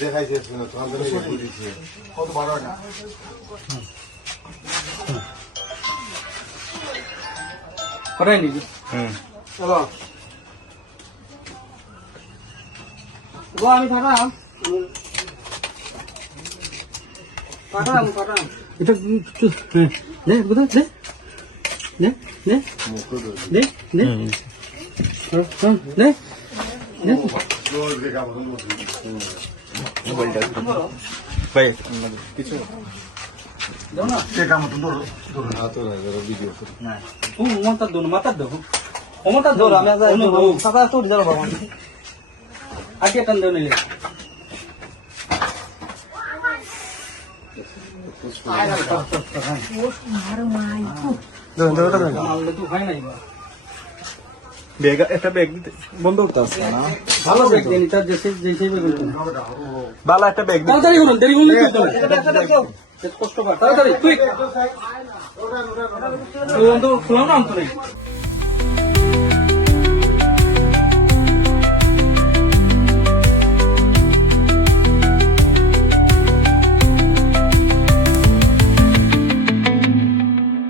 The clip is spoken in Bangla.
দেখাইছে কত বড় না করাই নিবি চলো আমি পাঠাম এটা দে কোথায় দে দে দে দে দে দে ভাই কিছু আগে টান দেও নিলে ব্যাগ একটা ব্যাগ দিতে বন্ধ করতে আসছে না ভালো ব্যাগ দেনি তার যেসে বালা একটা ব্যাগ দিতে তাড়াতাড়ি করুন দেরি করলে কষ্ট পায় তাড়াতাড়ি কুইক খুলো না অন্তরে